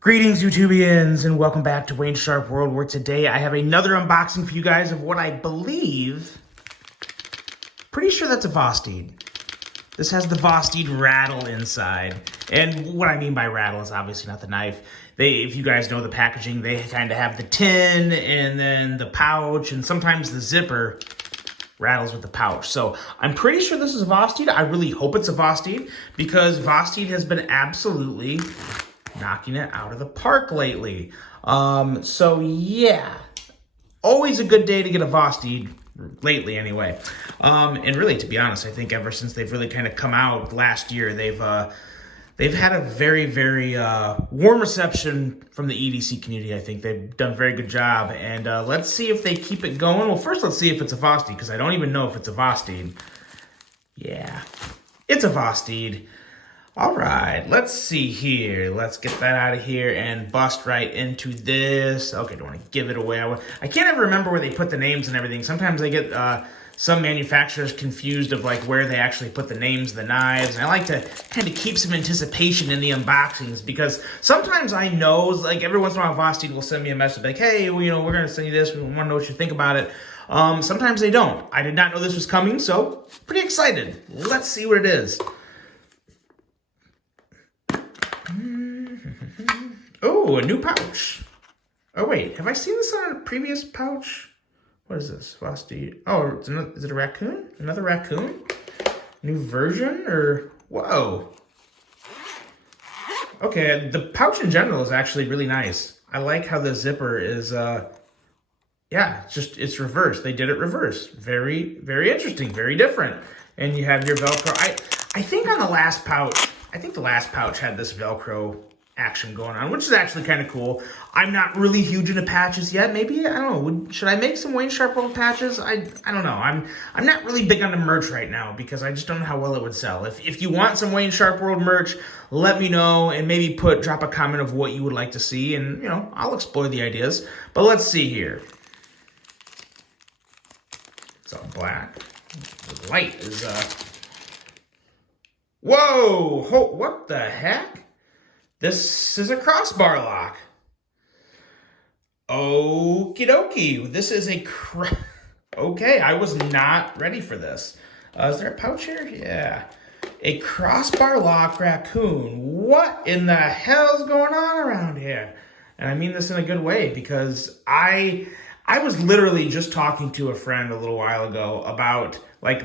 Greetings, YouTubians, and welcome back to Wayne Sharp World, where today I have another unboxing for you guys of what I believe, pretty sure that's a Vosteed. This has the Vosteed rattle inside. And what I mean by rattle is obviously not the knife. If you guys know the packaging, they kind of have the tin and then the pouch, and sometimes the zipper rattles with the pouch. So I'm pretty sure this is a Vosteed. I really hope it's a Vosteed because Vosteed has been absolutely knocking it out of the park lately. So yeah, always a good day to get a Vosteed, lately anyway. And really, to be honest, I think ever since they've really kind of come out last year, they've had a very, very warm reception from the EDC community. I think they've done a very good job. And let's see if they keep it going. Well, first let's see if it's a Vosteed, because I don't even know if it's a Vosteed. Yeah, it's a Vosteed. All right, let's see here. Let's get that out of here and bust right into this. Okay, don't want to give it away. I can't ever remember where they put the names and everything. Sometimes I get some manufacturers confused of like where they actually put the names of the knives. And I like to kind of keep some anticipation in the unboxings because sometimes I know, like every once in a while, Vosteed will send me a message like, hey, well, we're going to send you this. We want to know what you think about it. Sometimes they don't. I did not know this was coming, so pretty excited. Let's see what it is. Oh, a new pouch. Oh, wait. Have I seen this on a previous pouch? What is this? Vosteed. Oh, is it a raccoon? Another raccoon? New version? Or... Whoa. Okay, the pouch in general is actually really nice. I like how the zipper is... Yeah, it's reversed. They did it reverse. Very, very interesting. Very different. And you have your Velcro. I think on the last pouch... I think the last pouch had this Velcro action going on, which is actually kind of cool. I'm not really huge into patches yet. Maybe, I don't know, should I make some Wayne Sharp World patches? I don't know. I'm not really big on the merch right now because I just don't know how well it would sell. If you want some Wayne Sharp World merch, let me know and maybe drop a comment of what you would like to see, and I'll explore the ideas. But let's see here. It's all black. The light is whoa! What the heck? This is a crossbar lock. Okie dokie. This is a okay, I was not ready for this. Is there a pouch here? Yeah. A crossbar lock raccoon. What in the hell's going on around here? And I mean this in a good way because I was literally just talking to a friend a little while ago about like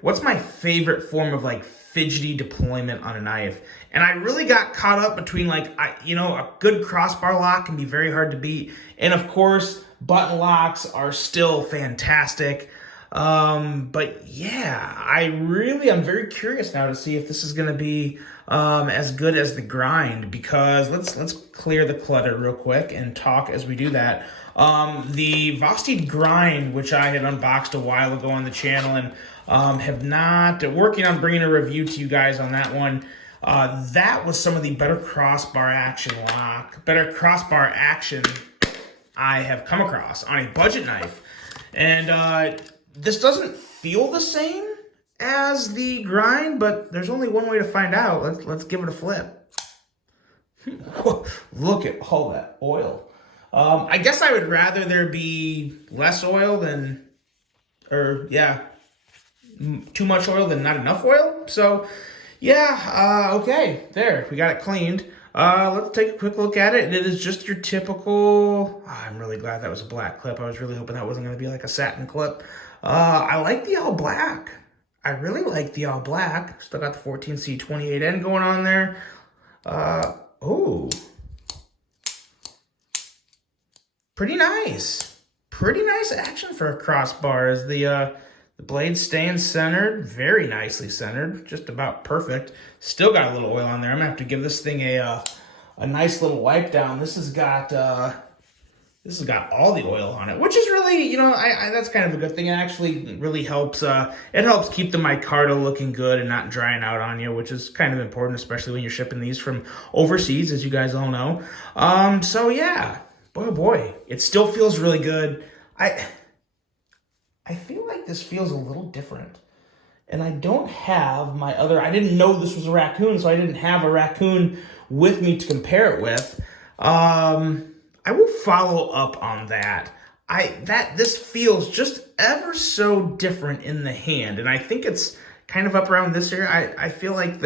what's my favorite form of like fidgety deployment on a knife. And I really got caught up between like, a good crossbar lock can be very hard to beat. And of course, button locks are still fantastic. But yeah, I'm very curious now to see if this is going to be as good as the grind, because let's clear the clutter real quick and talk as we do that. The Vosteed grind, which I had unboxed a while ago on the channel and have not working on bringing a review to you guys on that one. That was some of the better crossbar action I have come across on a budget knife. And this doesn't feel the same as the grind, but there's only one way to find out. Let's give it a flip. Look at all that oil. I guess I would rather there be less oil than, too much oil than not enough oil. So, yeah, okay, there, we got it cleaned. Let's take a quick look at it. And it is just your typical, I'm really glad that was a black clip. I was really hoping that wasn't going to be like a satin clip. I like the all black. I really like the all black. Still got the 14C28N going on there. Oh. Pretty nice. Pretty nice action for a crossbar. As the blade staying centered, very nicely centered, just about perfect. Still got a little oil on there. I'm gonna have to give this thing a nice little wipe down. This has got all the oil on it, which is really, that's kind of a good thing. It actually really helps. It helps keep the micarta looking good and not drying out on you, which is kind of important, especially when you're shipping these from overseas, as you guys all know. So yeah. Boy, it still feels really good. I feel like this feels a little different. And I don't have I didn't know this was a raccoon, so I didn't have a raccoon with me to compare it with, I will follow up on that. This feels just ever so different in the hand, and I think it's kind of up around this area. I feel like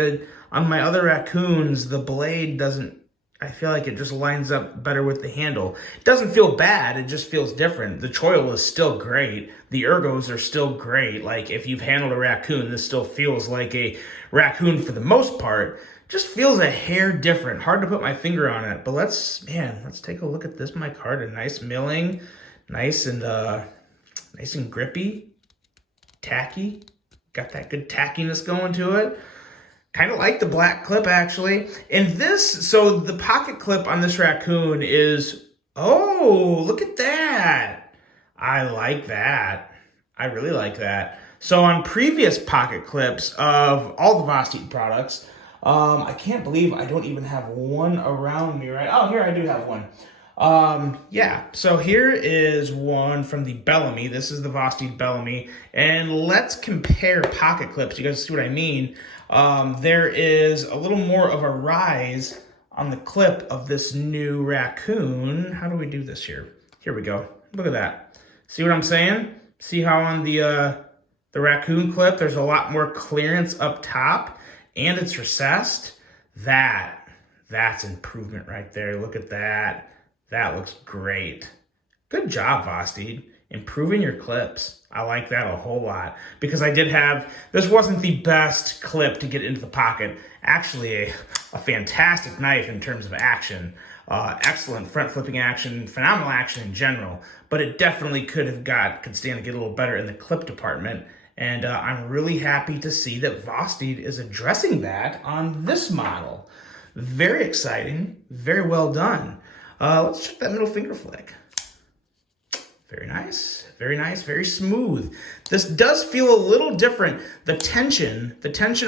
on my other raccoons, the blade doesn't, I feel like it just lines up better with the handle. It doesn't feel bad, it just feels different. The choil is still great. The ergos are still great. Like, if you've handled a raccoon, this still feels like a raccoon for the most part. Just feels a hair different. Hard to put my finger on it, but let's take a look at this micarta. Nice milling, nice and grippy, tacky. Got that good tackiness going to it. Kind of like the black clip, actually. And this, so the pocket clip on this raccoon is, oh, look at that. I like that. I really like that. So on previous pocket clips of all the Vosteed products, I can't believe I don't even have one around me, right? Oh, here I do have one. Yeah, so here is one from the Bellamy. This is the Vosteed Bellamy. And let's compare pocket clips. You guys see what I mean? There is a little more of a rise on the clip of this new raccoon. How do we do this here? Here we go. Look at that. See what I'm saying? See how on the raccoon clip, there's a lot more clearance up top and it's recessed? That's improvement right there. Look at that. That looks great. Good job, Vosteed. Improving your clips. I like that a whole lot because this wasn't the best clip to get into the pocket. Actually, a fantastic knife in terms of action. Excellent front flipping action, phenomenal action in general, but it definitely could stand to get a little better in the clip department. And I'm really happy to see that Vosteed is addressing that on this model. Very exciting, very well done. Let's check that middle finger flick. Very nice, very smooth. This does feel a little different. The tension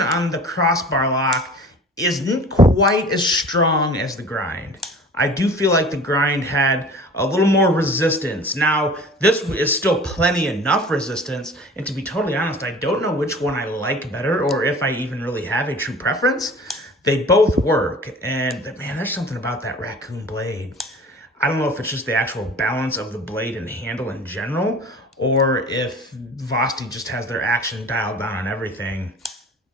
on the crossbar lock isn't quite as strong as the grind. I do feel like the grind had a little more resistance. Now, this is still plenty enough resistance, and to be totally honest, I don't know which one I like better or if I even really have a true preference. They both work, and man, there's something about that raccoon blade. I don't know if it's just the actual balance of the blade and handle in general, or if Vosteed just has their action dialed down on everything,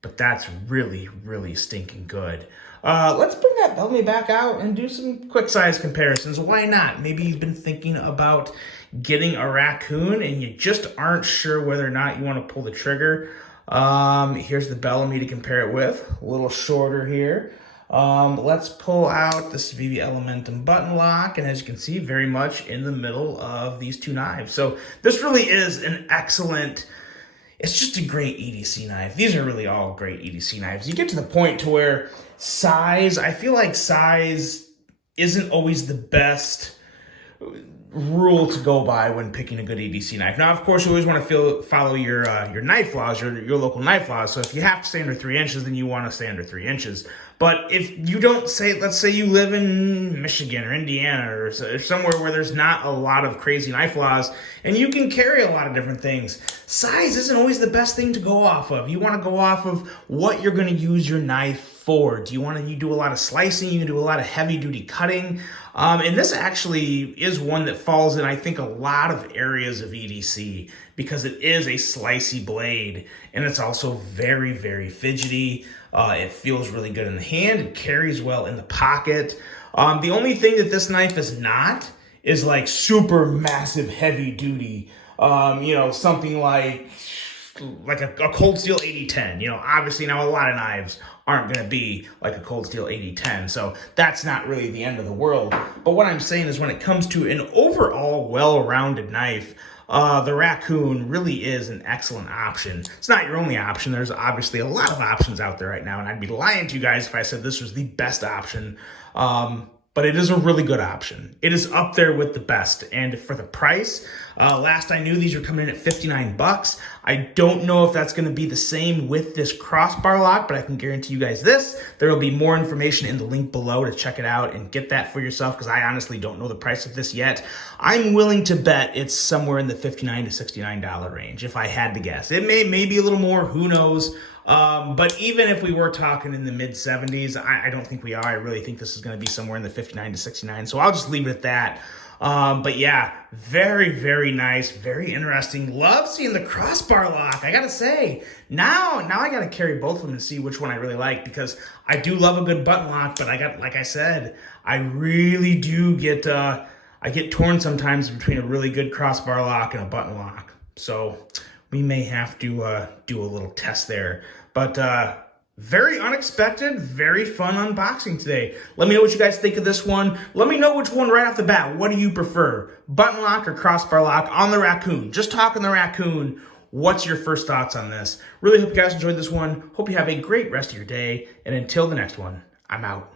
but that's really, really stinking good. Let's bring that Bellamy back out and do some quick size comparisons. Why not? Maybe you've been thinking about getting a raccoon and you just aren't sure whether or not you want to pull the trigger. Here's the Bellamy to compare it with, a little shorter here. Let's pull out this VV Elementum button lock, and as you can see, very much in the middle of these two knives. So this really is an excellent, it's just a great EDC knife. These are really all great EDC knives. You get to the point to where size, I feel like size isn't always the best rule to go by when picking a good EDC knife. Now, of course, you always want to follow your knife laws, your local knife laws. So if you have to stay under 3 inches, then you want to stay under 3 inches. But if you don't let's say you live in Michigan or Indiana or somewhere where there's not a lot of crazy knife laws and you can carry a lot of different things, size isn't always the best thing to go off of. You want to go off of what you're going to use your knife for. Do you want to do a lot of slicing? You can do a lot of heavy duty cutting. And this actually is one that falls in, I think, a lot of areas of EDC because it is a slicey blade and it's also very, very fidgety. It feels really good in the hand. It carries well in the pocket. The only thing that this knife is not is like super massive heavy duty. Something like a Cold Steel 8010. Obviously now a lot of knives aren't going to be like a Cold Steel 8010, so that's not really the end of the world. But what I'm saying is when it comes to an overall well-rounded knife, the Raccoon really is an excellent option. It's not your only option. There's obviously a lot of options out there right now, and I'd be lying to you guys if I said this was the best option. But it is a really good option. It is up there with the best. And for the price, last I knew these were coming in at 59 bucks. I don't know if that's gonna be the same with this crossbar lock, but I can guarantee you guys this. There will be more information in the link below to check it out and get that for yourself, because I honestly don't know the price of this yet. I'm willing to bet it's somewhere in the $59 to $69 range, if I had to guess. It may be a little more, who knows? But even if we were talking in the mid 70s, I don't think we are. I really think this is going to be somewhere in the 59 to 69. So I'll just leave it at that. But yeah, very, very nice, very interesting. Love seeing the crossbar lock. I gotta say, now I gotta carry both of them and see which one I really like, because I do love a good button lock, but like I said, I really do get I get torn sometimes between a really good crossbar lock and a button lock. So we may have to do a little test there. But very unexpected, very fun unboxing today. Let me know what you guys think of this one. Let me know which one right off the bat. What do you prefer? Button lock or crossbar lock on the raccoon? Just talking the raccoon. What's your first thoughts on this? Really hope you guys enjoyed this one. Hope you have a great rest of your day. And until the next one, I'm out.